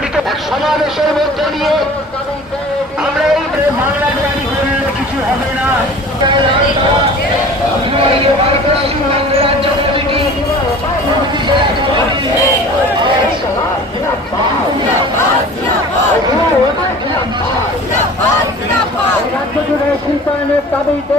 গঠিত সমাবেশের মধ্যে দিয়ে আমরা এই বাংলা জারি করলে কিছু হবে না। সুলতানের দাবিতে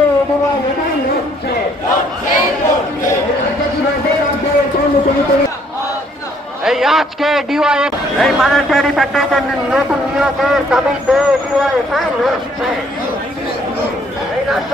আজকে ডিওয়াইএফ এই মাদারডেয়ারি ফ্যাক্টরিতে নতুন নিয়োগের দাবিতে ডিওয়াইএফ হচ্ছে এই রাজ্য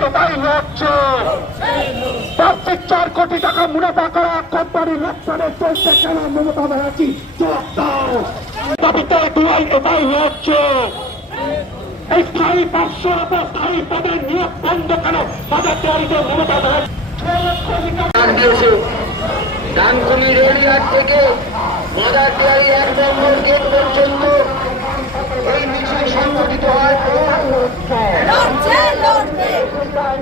ডিওয়াইএফ হচ্ছে। প্রত্যেক চার কোটি টাকা মুনাফা করা কোম্পানি লোকসানের চলছে কেন মমতা ব্যানার্জি? জবাব দাও। দাবিতে দুয়াই এটাই হচ্ছে। এই স্থায়ী পাঁচশো স্থায়ী পদের নিয়োগ বন্ধ কেন? বাজার তৈরিতে মমতা ব্যানার্জি। ডানকুনি রেলঘাট থেকে মাদার ডেয়ারি এক নম্বর গেট পর্যন্ত এই মিছিল সংগঠিত হয়।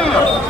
Yeah.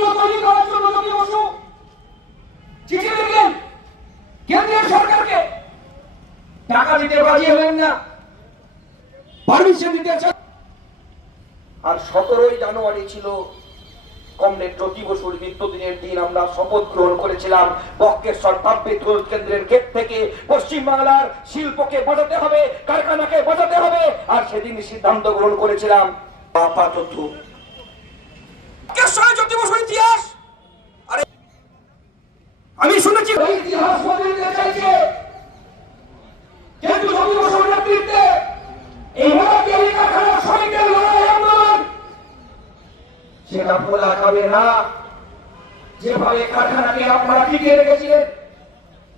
সৈন্য তৈরি করার জন্য জ্যোতি বসু, চিঠি লিখলেন কেন্দ্রীয় সরকারকে। টাকা দিতে রাজি হলেন না। পারমিশন দিতে আর সতেরোই জানুয়ারি ছিল কমরেড জ্যোতি বসুর মৃত্যুদিনের দিন। আমরা শপথ গ্রহণ করেছিলাম বক্কেশ্বর তাপবিদ্যুৎ কেন্দ্রের গেট থেকে। পশ্চিম শিল্পকে বাঁচাতে হবে, কারখানাকে বাঁচাতে হবে। আর সেদিন সিদ্ধান্ত গ্রহণ করেছিলাম। আপাতত গাঁজা পোলা খাবে না, যেভাবে কারখানাকে আপনারা টিকিয়ে রেখেছিলেন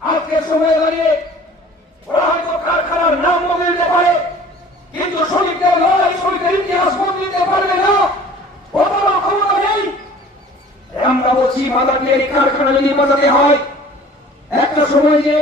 আজকের সময় দাঁড়িয়ে ওরা হয়তো কারখানার নাম বদলে পারে, কিন্তু শ্রমিকদের লড়াই শ্রমিকদের ইতিহাস বদলিতে পারবে না বদলার ক্ষমতা নেই। আমরা বলছি বাজারকে এই কারখানা যদি বাজাতে হয়, একটা সময় যে